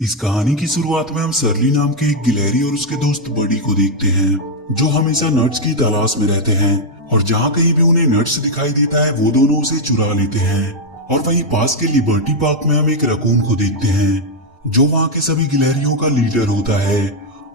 इस कहानी की शुरुआत में हम सरली नाम के एक गिलहरी और उसके दोस्त बडी को देखते हैं, जो हमेशा नट्स की तलाश में रहते हैं और जहाँ कहीं भी उन्हें नट्स दिखाई देता है वो दोनों उसे चुरा लेते हैं। और वहीं पास के लिबर्टी पार्क में हम एक रकून को देखते हैं, जो वहाँ के सभी गिलहरियों का लीडर होता है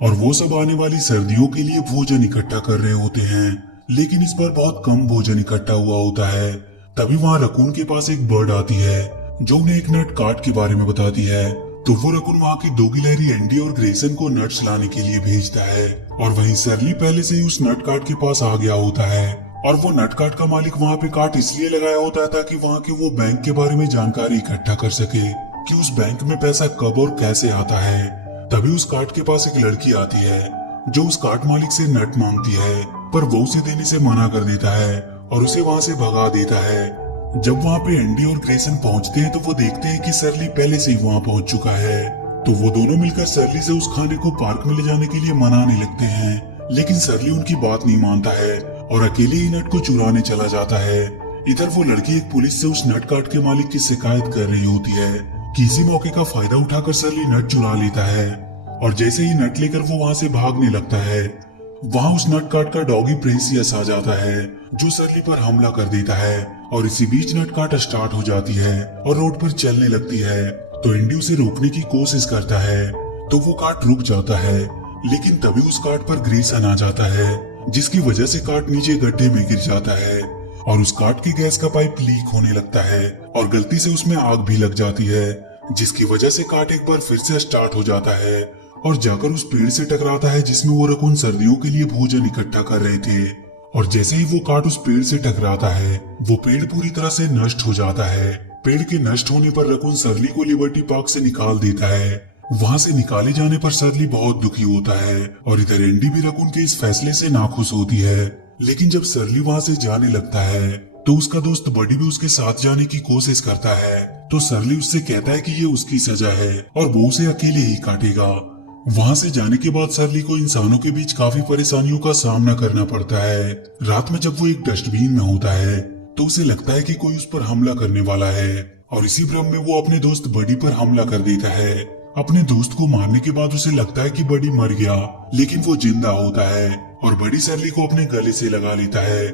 और वो सब आने वाली सर्दियों के लिए भोजन इकट्ठा कर रहे होते हैं। लेकिन इस बार बहुत कम भोजन इकट्ठा हुआ होता है। तभी वहाँ रकून के पास एक बर्ड आती है जो उन्हें एक नट कार्ट के बारे में बताती है। तो वो रकून वहाँ की दो गिलहरी एंडी और ग्रेसन को नट्स लाने के लिए भेजता है। और वहीं सरली पहले से ही उस नट कार्ट के पास आ गया होता है और वो नट कार्ट का मालिक वहाँ पे कार्ट इसलिए लगाया होता है ताकि वहाँ के वो बैंक के बारे में जानकारी इकट्ठा कर सके कि उस बैंक में पैसा कब और कैसे आता है। तभी उस कार्ट के पास एक लड़की आती है जो उस कार्ट मालिक से नट मांगती है, पर वो उसे देने से मना कर देता है और उसे वहाँ से भगा देता है। जब वहाँ पे एंडी और ग्रेसन पहुँचते हैं तो वो देखते हैं कि सरली पहले से ही वहाँ पहुँच चुका है। तो वो दोनों मिलकर सरली से उस खाने को पार्क में ले जाने के लिए मनाने लगते हैं, लेकिन सरली उनकी बात नहीं मानता है और अकेले ही नट को चुराने चला जाता है। इधर वो लड़की एक पुलिस से उस नट कार्ट के मालिक की शिकायत कर रही होती है कि इसी मौके का फायदा उठाकर सरली नट चुरा लेता है। और जैसे ही नट लेकर वो वहाँ से भागने लगता है, वहाँ उस नट कार्ट का डॉगी प्रिंसियस आ जाता है जो सरली पर हमला कर देता है। और इसी बीच नट कार्ट स्टार्ट हो जाती है और रोड पर चलने लगती है। तो एंडी उसे रोकने की कोशिश करता है तो वो कार्ट रुक जाता है, लेकिन तभी उस कार्ट पर ग्रेसन आ जाता है जिसकी वजह से कार्ट नीचे गड्ढे में गिर जाता है और उस कार्ट की गैस का पाइप लीक होने लगता है और गलती से उसमें आग भी लग जाती है, जिसकी वजह से कार्ट एक बार फिर से स्टार्ट हो जाता है और जाकर उस पेड़ से टकराता है जिसमें वो रकून सर्दियों के लिए भोजन इकट्ठा कर रहे थे। और जैसे ही वो कार्ट उस पेड़ से टकराता है वो पेड़ पूरी तरह से नष्ट हो जाता है। पेड़ के नष्ट होने पर रकून सरली को लिबर्टी पार्क से निकाल देता है। वहाँ से निकाले जाने पर सरली बहुत दुखी होता है और इधर एंडी भी रकून के इस फैसले से नाखुश होती है। लेकिन जब सरली वहाँ से जाने लगता है तो उसका दोस्त बडी भी उसके साथ जाने की कोशिश करता है। तो सरली उससे कहता है कि ये उसकी सजा है और वो उसे अकेले ही काटेगा। वहाँ से जाने के बाद सरली को इंसानों के बीच काफी परेशानियों का सामना करना पड़ता है। रात में जब वो एक डस्टबिन में होता है तो उसे लगता है कि कोई उस पर हमला करने वाला है और इसी भ्रम में वो अपने दोस्त बडी पर हमला कर देता है। अपने दोस्त को मारने के बाद उसे लगता है कि बडी मर गया, लेकिन वो जिंदा होता है और बडी सरली को अपने गले से लगा लेता है।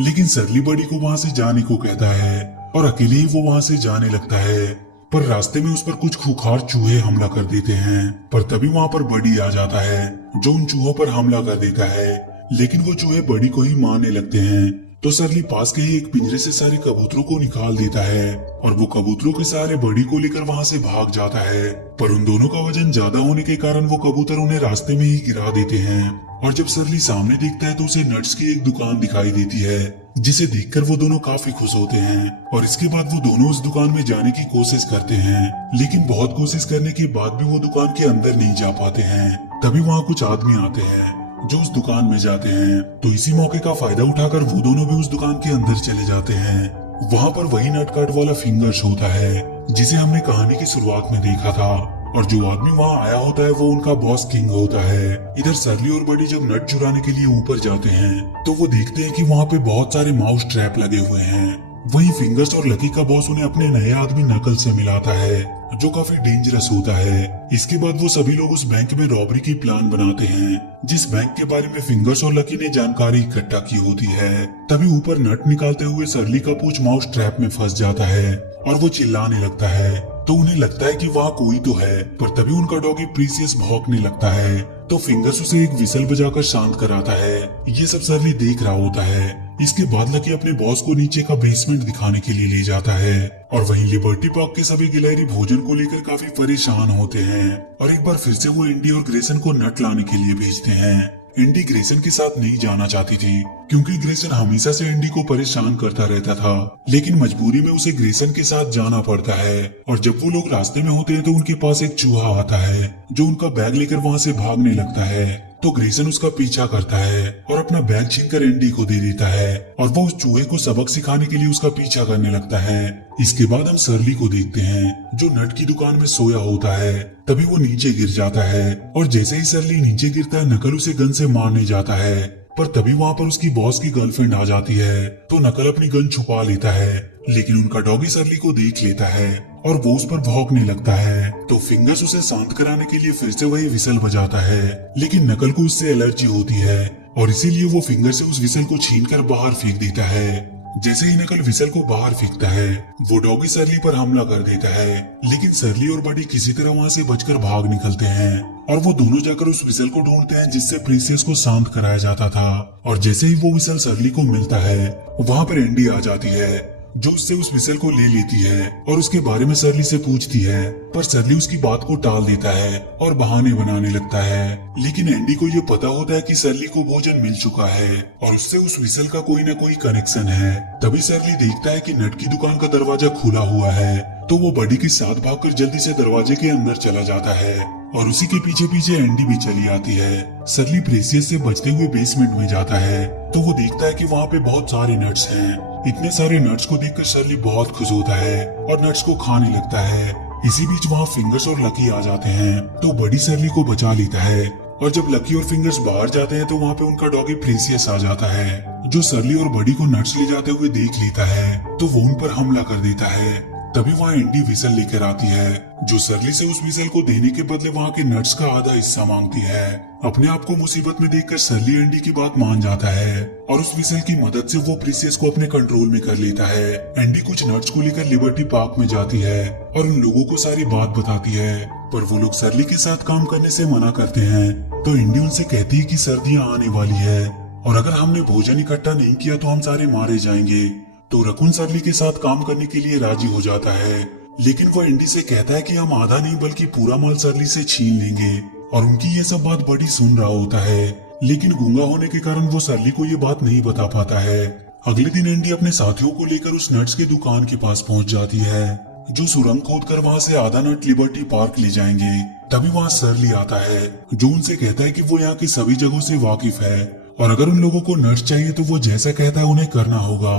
लेकिन सरली बडी को वहाँ से जाने को कहता है और अकेले ही वो वहाँ से जाने लगता है, पर रास्ते में उस पर कुछ खूंखार चूहे हमला कर देते हैं। पर तभी वहाँ पर बडी आ जाता है जो उन चूहों पर हमला कर देता है, लेकिन वो चूहे बडी को ही मारने लगते हैं। तो सरली पास के ही एक पिंजरे से सारे कबूतरों को निकाल देता है और वो कबूतरों के सहारे बडी को लेकर वहाँ से भाग जाता है। पर उन दोनों का वजन ज्यादा होने के कारण वो कबूतर उन्हें रास्ते में ही गिरा देते हैं। और जब सरली सामने देखता है तो उसे नट्स की एक दुकान दिखाई देती है, जिसे देखकर वो दोनों काफी खुश होते हैं। और इसके बाद वो दोनों उस दुकान में जाने की कोशिश करते हैं, लेकिन बहुत कोशिश करने के बाद भी वो दुकान के अंदर नहीं जा पाते हैं। तभी वहाँ कुछ आदमी आते हैं जो उस दुकान में जाते हैं। तो इसी मौके का फायदा उठाकर वो दोनों भी उस दुकान के अंदर चले जाते हैं। वहाँ पर वही नट कार्ट वाला फिंगर्स होता है जिसे हमने कहानी की शुरुआत में देखा था। और जो आदमी वहाँ आया होता है वो उनका बॉस किंग होता है। इधर सरली और बडी जब नट चुराने के लिए ऊपर जाते हैं तो वो देखते हैं कि वहाँ पे बहुत सारे माउस ट्रैप लगे हुए हैं। वहीं फिंगर्स और लकी का बॉस उन्हें अपने नए आदमी नकल से मिलाता है जो काफी डेंजरस होता है। इसके बाद वो सभी लोग उस बैंक में रॉबरी की प्लान बनाते हैं, जिस बैंक के बारे में फिंगर्स और लकी ने जानकारी इकट्ठा की होती है। तभी ऊपर नट निकालते हुए सरली का पूंछ माउस ट्रैप में फंस जाता है और वो चिल्लाने लगता है। तो उन्हें लगता है कि वहाँ कोई तो है, पर तभी उनका डॉगी प्रीसियस भौंकने लगता है। तो फिंगर्स उसे एक विसल बजाकर शांत कराता है। ये सब सरली देख रहा होता है। इसके बाद लकी अपने बॉस को नीचे का बेसमेंट दिखाने के लिए ले जाता है और वहीं लिबर्टी पार्क के सभी गिलहरी भोजन को लेकर काफी परेशान होते हैं। और एक बार फिर से वो एंडी और ग्रेसन को नट लाने के लिए भेजते हैं। एंडी ग्रेसन के साथ नहीं जाना चाहती थी क्योंकि ग्रेसन हमेशा से एंडी को परेशान करता रहता था, लेकिन मजबूरी में उसे ग्रेसन के साथ जाना पड़ता है। और जब वो लोग रास्ते में होते हैं तो उनके पास एक चूहा आता है जो उनका बैग लेकर वहाँ से भागने लगता है। तो ग्रेसन उसका पीछा करता है और अपना बैग छीनकर एंडी को दे देता है और वो उस चूहे को सबक सिखाने के लिए उसका पीछा करने लगता है। इसके बाद हम सरली को देखते हैं जो नट की दुकान में सोया होता है। तभी वो नीचे गिर जाता है और जैसे ही सरली नीचे गिरता है नकल उसे गन से मारने जाता है, पर तभी वहाँ पर उसकी बॉस की गर्लफ्रेंड आ जाती है। तो नकल अपनी गन छुपा लेता है, लेकिन उनका डॉगी सरली को देख लेता है और वो उस पर भौंकने लगता है। तो फिंगर्स उसे शांत कराने के लिए फिर से वही विसल बजाता है, लेकिन नकल को उससे एलर्जी होती है और इसीलिए वो फिंगर से उस विसल को छीनकर बाहर फेंक देता है। जैसे ही नकल विसल को बाहर फेंकता है, वो डॉगी सरली पर हमला कर देता है, लेकिन सरली और बडी किसी तरह वहाँ से बचकर भाग निकलते हैं और वो दोनों जाकर उस विसल को ढूंढते हैं जिससे प्रिंसेस को शांत कराया जाता था। और जैसे ही वो विसल सरली को मिलता है, वहाँ पर एंडी आ जाती है जो उससे उस विसल को ले लेती है और उसके बारे में सरली से पूछती है, पर सरली उसकी बात को टाल देता है और बहाने बनाने लगता है। लेकिन एंडी को ये पता होता है कि सरली को भोजन मिल चुका है और उससे उस विसल का कोई ना कोई कनेक्शन है। तभी सरली देखता है कि नट की दुकान का दरवाजा खुला हुआ है, तो वो बडी के साथ भागकर जल्दी से दरवाजे के अंदर चला जाता है और उसी के पीछे पीछे एंडी भी चली आती है। सरली प्रेसियस से बचते हुए बेसमेंट में जाता है, तो वो देखता है कि वहाँ पे बहुत सारे नट्स हैं। इतने सारे नट्स को देखकर सरली बहुत खुश होता है और नट्स को खाने लगता है। इसी बीच वहाँ फिंगर्स और लकी आ जाते हैं, तो बडी सरली को बचा लेता है और जब लकी और फिंगर्स बाहर जाते हैं तो वहाँ पे उनका डॉगी प्रेसियस आ जाता है, जो सरली और बडी को नट्स ले जाते हुए देख लेता है, तो वो उन पर हमला कर देता है। तभी वहाँ एंडी विसल लेकर आती है, जो सरली से उस विसल को देने के बदले वहाँ के नट्स का आधा हिस्सा मांगती है। अपने आप को मुसीबत में देखकर सरली एंडी की बात मान जाता है और उस विसल की मदद से वो प्रिंसेस को अपने कंट्रोल में कर लेता है। एंडी कुछ नट्स को लेकर लिबर्टी पार्क में जाती है और उन लोगों को सारी बात बताती है, पर वो लोग सरली के साथ काम करने से मना करते हैं। तो एंडी उनसे कहती है कि सर्दियाँ आने वाली है और अगर हमने भोजन इकट्ठा नहीं किया तो हम सारे मारे जाएंगे। तो रकून सरली के साथ काम करने के लिए राजी हो जाता है, लेकिन वो एंडी से कहता है कि हम आधा नहीं बल्कि पूरा माल सरली से छीन लेंगे। और उनकी ये सब बात बडी सुन रहा होता है, लेकिन गूंगा होने के कारण वो सरली को ये बात नहीं बता पाता है। अगले दिन एंडी अपने साथियों को लेकर उस नट्स की दुकान के पास पहुंच जाती है, जो सुरंग खोदकर वहाँ से आधा नट लिबर्टी पार्क ले जाएंगे। तभी वहाँ सरली आता है, जो उनसे कहता है कि वो यहाँ की सभी जगहों से वाकिफ है और अगर उन लोगों को नट्स चाहिए तो वो जैसा कहता है उन्हें करना होगा।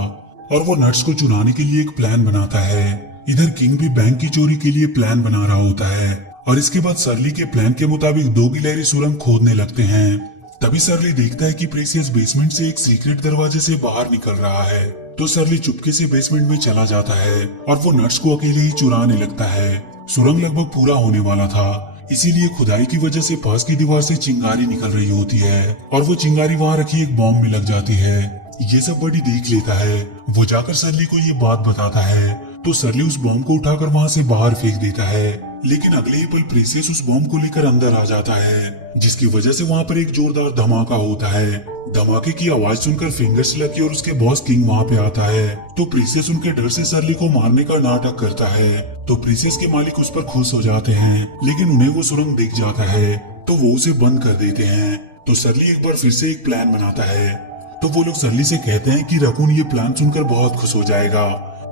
और वो नट्स को चुराने के लिए एक प्लान बनाता है। इधर किंग भी बैंक की चोरी के लिए प्लान बना रहा होता है और इसके बाद सरली के प्लान के मुताबिक दो गिलहरी सुरंग खोदने लगते हैं। तभी सरली देखता है कि प्रेसियस बेसमेंट से एक सीक्रेट दरवाजे से बाहर निकल रहा है, तो सरली चुपके से बेसमेंट में चला जाता है और वो नट्स को अकेले ही चुराने लगता है। सुरंग लगभग पूरा होने वाला था, इसीलिए खुदाई की वजह से पास की दीवार से चिंगारी निकल रही होती है और वो चिंगारी वहाँ रखी एक बॉम्ब में लग जाती है। ये सब बडी देख लेता है। वो जाकर सरली को ये बात बताता है, तो सरली उस बॉम्ब को उठाकर वहाँ से बाहर फेंक देता है, लेकिन अगले ही पल प्रेसियस उस बॉम्ब को लेकर अंदर आ जाता है, जिसकी वजह से वहाँ पर एक जोरदार धमाका होता है। धमाके की आवाज सुनकर फिंगर्स लकी और उसके बॉस किंग वहाँ पे आता है, तो प्रेसियस उनके डर से सरली को मारने का नाटक करता है। तो प्रेसियस के मालिक उस पर खुश हो जाते हैं, लेकिन उन्हें वो सुरंग दिख जाता है, तो वो उसे बंद कर देते हैं। तो सरली एक बार फिर से एक प्लान बनाता है, तो वो लोग सरली से कहते हैं कि रकून ये प्लान सुनकर बहुत खुश हो जाएगा।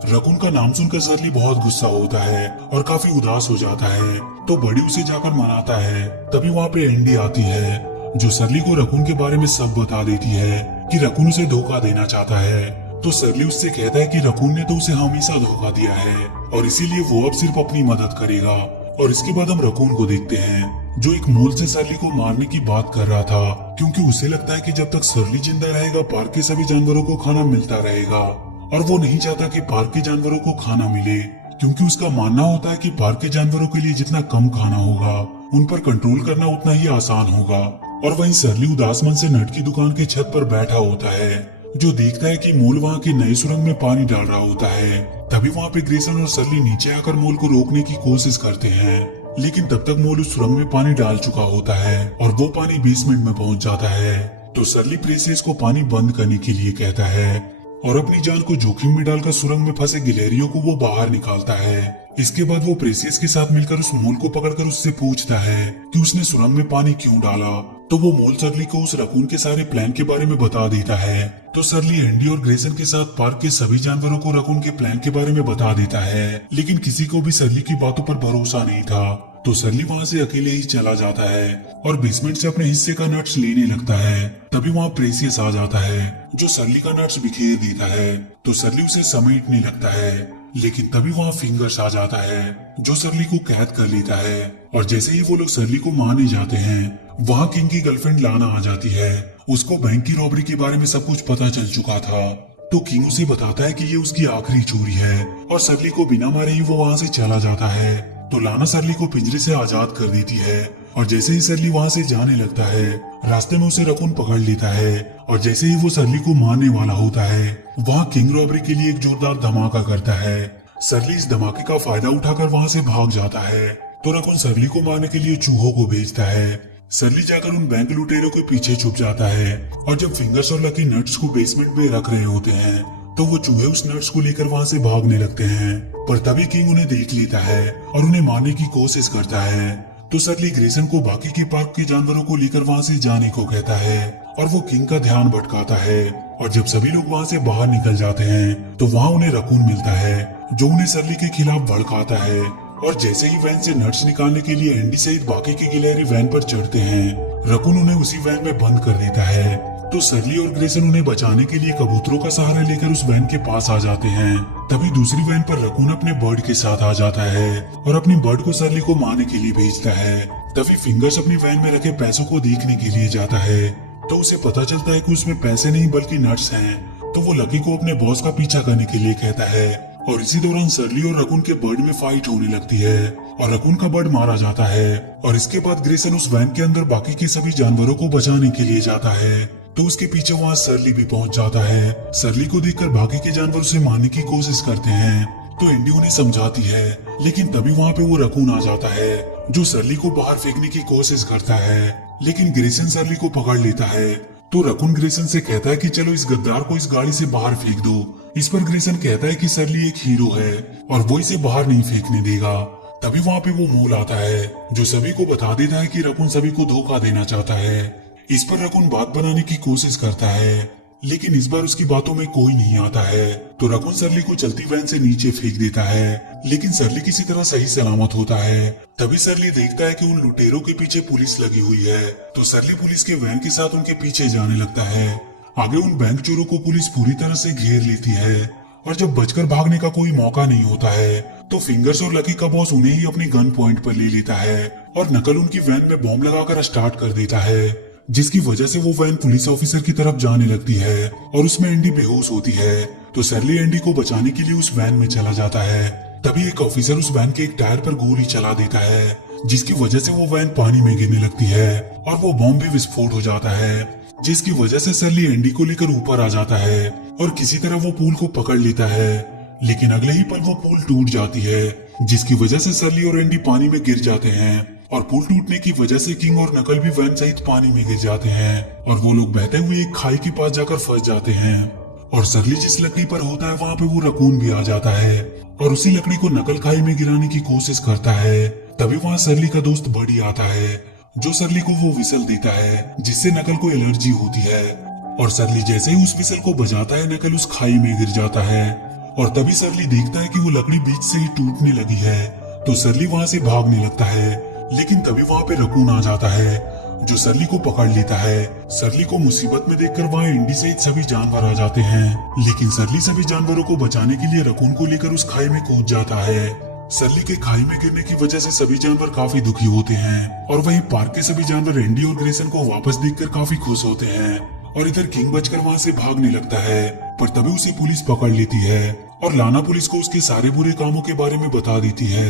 रकून का नाम सुनकर सरली बहुत गुस्सा होता है और काफी उदास हो जाता है, तो बडी उसे जाकर मनाता है। तभी वहाँ पे एंडी आती है, जो सरली को रकून के बारे में सब बता देती है कि रकून उसे धोखा देना चाहता है। तो सरली उससे कहता है कि रकून ने तो उसे हमेशा धोखा दिया है और इसीलिए वो अब सिर्फ अपनी मदद करेगा। और इसके बाद हम रकून को देखते हैं, जो एक मोल से सरली को मारने की बात कर रहा था, क्योंकि उसे लगता है कि जब तक सरली जिंदा रहेगा पार्क के सभी जानवरों को खाना मिलता रहेगा और वो नहीं चाहता कि पार्क के जानवरों को खाना मिले, क्योंकि उसका मानना होता है कि पार्क के जानवरों के लिए जितना कम खाना होगा उन पर कंट्रोल करना उतना ही आसान होगा। और वहीं सरली उदास मन से नट की दुकान के छत पर बैठा होता है, जो देखता है कि मोल वहाँ के नए सुरंग में पानी डाल रहा होता है। तभी वहाँ पे ग्रेसन और सरली नीचे आकर मोल को रोकने की कोशिश करते हैं, लेकिन तब तक मोल उस सुरंग में पानी डाल चुका होता है और वो पानी बेसमेंट में पहुंच जाता है। तो सरली प्रेसियस को पानी बंद करने के लिए कहता है और अपनी जान को जोखिम में डालकर सुरंग में फंसे गिलहरियों को वो बाहर निकालता है। इसके बाद वो प्रेसियस के साथ मिलकर उस मोल को पकड़कर उससे पूछता है कि उसने सुरंग में पानी क्यों डाला। तो वो मोल सरली को उस रकून के सारे प्लान के बारे में बता देता है। तो सरली एंडी और ग्रेसन के साथ पार्क के सभी जानवरों को रकून के प्लान के बारे में बता देता है, लेकिन किसी को भी सरली की बातों पर भरोसा नहीं था। तो सरली वहाँ से अकेले ही चला जाता है और बेसमेंट से अपने हिस्से का नट्स लेने लगता है। तभी वहाँ प्रेसियस आ जाता है, जो सरली का नट्स बिखेर देता है। तो सरली उसे समेटने लगता है, लेकिन तभी वहाँ फिंगर्स आ जाता है, जो सरली को कैद कर लेता है। और जैसे ही वो लोग सरली को मारने जाते हैं, वहाँ किंग की गर्लफ्रेंड लाना आ जाती है। उसको बैंक की रॉबरी के बारे में सब कुछ पता चल चुका था, तो किंग उसे बताता है कि ये उसकी आखिरी चोरी है और सरली को बिना मारे ही वो वहाँ से चला जाता है। तो लाना सरली को पिंजरे से आजाद कर देती है और जैसे ही सरली वहाँ से जाने लगता है, रास्ते में उसे रकून पकड़ लेता है और जैसे ही वो सरली को मारने वाला होता है, वहाँ किंग रॉबरी के लिए एक जोरदार धमाका करता है। सरली इस धमाके का फायदा उठाकर वहाँ से भाग जाता है। तो रकून सरली को मारने के लिए चूहों को भेजता है। सरली जाकर उन बैंक लुटेरों के पीछे छुप जाता है और जब फिंगर्स और लकी नट्स को बेसमेंट में रख रहे होते हैं तो वो चूहे उस नट्स को लेकर वहाँ से भागने लगते हैं। पर तभी किंग उन्हें देख लेता है और उन्हें मारने की कोशिश करता है। तो सरली ग्रेसन को बाकी के पार्क के जानवरों को लेकर वहाँ से जाने को कहता है और वो किंग का ध्यान भटकाता है। और जब सभी लोग वहाँ से बाहर निकल जाते हैं तो वहाँ उन्हें रकून मिलता है जो उन्हें सरली के खिलाफ भड़काता है। और जैसे ही वैन से नट्स निकालने के लिए एंडी सहित बाकी के गिलहरी वैन पर चढ़ते हैं, रकून उन्हें उसी वैन में बंद कर देता है। तो सरली और ग्रेसन उन्हें बचाने के लिए कबूतरों का सहारा लेकर उस वैन के पास आ जाते हैं। तभी दूसरी वैन पर रकून अपने बर्ड के साथ आ जाता है और अपनी बर्ड को सरली को मारने के लिए भेजता है। तभी फिंगर्स अपनी वैन में रखे पैसों को देखने के लिए जाता है तो उसे पता चलता है कि उसमें पैसे नहीं बल्कि नट्स हैं। तो वो लकी को अपने बॉस का पीछा करने के लिए कहता है और इसी दौरान सरली और रकून के बर्ड में फाइट होने लगती है और रकून का बर्ड मारा जाता है। और इसके बाद ग्रेसन उस वैन के अंदर बाकी के सभी जानवरों को बचाने के लिए जाता है तो उसके पीछे वहाँ सरली भी पहुंच जाता है। सरली को देखकर बाकी के जानवर उसे मारने की कोशिश करते हैं तो एंडी उन्हें समझाती है, लेकिन तभी वहाँ पे वो रकून आ जाता है जो सरली को बाहर फेंकने की कोशिश करता है, लेकिन ग्रेसन सरली को पकड़ लेता है। तो रकून ग्रेसन से कहता है कि चलो इस गद्दार को इस गाड़ी से बाहर फेंक दो। इस पर ग्रेसन कहता है कि सरली एक हीरो है और वो इसे बाहर नहीं फेंकने देगा। तभी वहाँ पे वो मोल आता है जो सभी को बता देता है कि रकून सभी को धोखा देना चाहता है। इस पर रकून बात बनाने की कोशिश करता है, लेकिन इस बार उसकी बातों में कोई नहीं आता है। तो रकून सरली को चलती वैन से नीचे फेंक देता है, लेकिन सरली किसी तरह सही सलामत होता है। तभी सरली देखता है कि उन लुटेरों के पीछे पुलिस लगी हुई है। तो सरली पुलिस के वैन के साथ उनके पीछे जाने लगता है। आगे उन बैंक चोरों को पुलिस पूरी तरह से घेर लेती है और जब बचकर भागने का कोई मौका नहीं होता है तो फिंगर्स और लकी का बॉस उन्हें ही अपनी गन पॉइंट पर ले लेता है और नकल उनकी वैन में बॉम्ब लगाकर स्टार्ट कर देता है, जिसकी वजह से वो वैन पुलिस ऑफिसर की तरफ जाने लगती है और उसमें एंडी बेहोश होती है। तो सरली एंडी को बचाने के लिए उस वैन में चला जाता है। तभी एक ऑफिसर उस वैन के एक टायर पर गोली चला देता है, जिसकी वजह से वो वैन पानी में गिरने लगती है और वो बॉम्ब भी विस्फोट हो जाता है, जिसकी वजह से सरली एंडी को लेकर ऊपर आ जाता है और किसी तरह वो पूल को पकड़ लेता है। लेकिन अगले ही पल वो पूल टूट जाती है, जिसकी वजह से सरली और एंडी पानी में गिर जाते हैं और पुल टूटने की वजह से किंग और नकल भी वैन सहित पानी में गिर जाते हैं और वो लोग बहते हुए एक खाई के पास जाकर फंस जाते हैं। और सरली जिस लकड़ी पर होता है वहाँ पे वो रकून भी आ जाता है और उसी लकड़ी को नकल खाई में गिराने की कोशिश करता है। तभी वहाँ सरली का दोस्त बड़ी आता है जो सरली को वो विसल देता है जिससे नकल को एलर्जी होती है। और सरली जैसे ही उस विसल को बजाता है नकल उस खाई में गिर जाता है और तभी सरली देखता है कि वो लकड़ी बीच से ही टूटने लगी है। तो सरली वहाँ से भागने लगता है, लेकिन तभी वहाँ पे रकून आ जाता है जो सरली को पकड़ लेता है। सरली को मुसीबत में देखकर वहाँ एंडी सहित सभी जानवर आ जाते हैं, लेकिन सरली सभी जानवरों को बचाने के लिए रकून को लेकर उस खाई में कूद जाता है। सरली के खाई में गिरने की वजह से सभी जानवर काफी दुखी होते हैं और वहीं पार्क के सभी जानवर एंडी और ग्रेसन को वापस देखकर काफी खुश होते हैं। और इधर किंग बचकर वहाँ से भागने लगता है, पर तभी उसे पुलिस पकड़ लेती है और लाना पुलिस को उसके सारे बुरे कामों के बारे में बता देती है।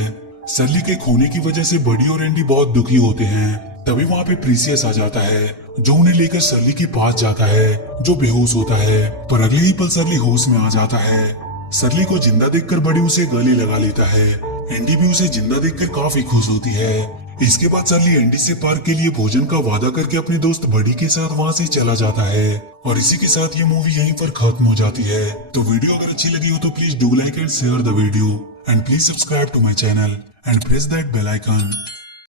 सरली के खोने की वजह से बडी और एंडी बहुत दुखी होते हैं। तभी वहाँ पे प्रीसियस आ जाता है जो उन्हें लेकर सरली के पास जाता है, जो बेहोश होता है। पर अगले ही पल सरली होश में आ जाता है। सरली को जिंदा देखकर बडी उसे गले लगा लेता है। एंडी भी उसे जिंदा देखकर काफी खुश होती है। इसके बाद सरली एंडी से पार्क के लिए भोजन का वादा करके अपने दोस्त बडी के साथ वहाँ से चला जाता है। और इसी के साथ ये मूवी यहीं पर खत्म हो जाती है। तो वीडियो अगर अच्छी लगी हो तो please do like and share the video and please subscribe to my channel and press that bell icon.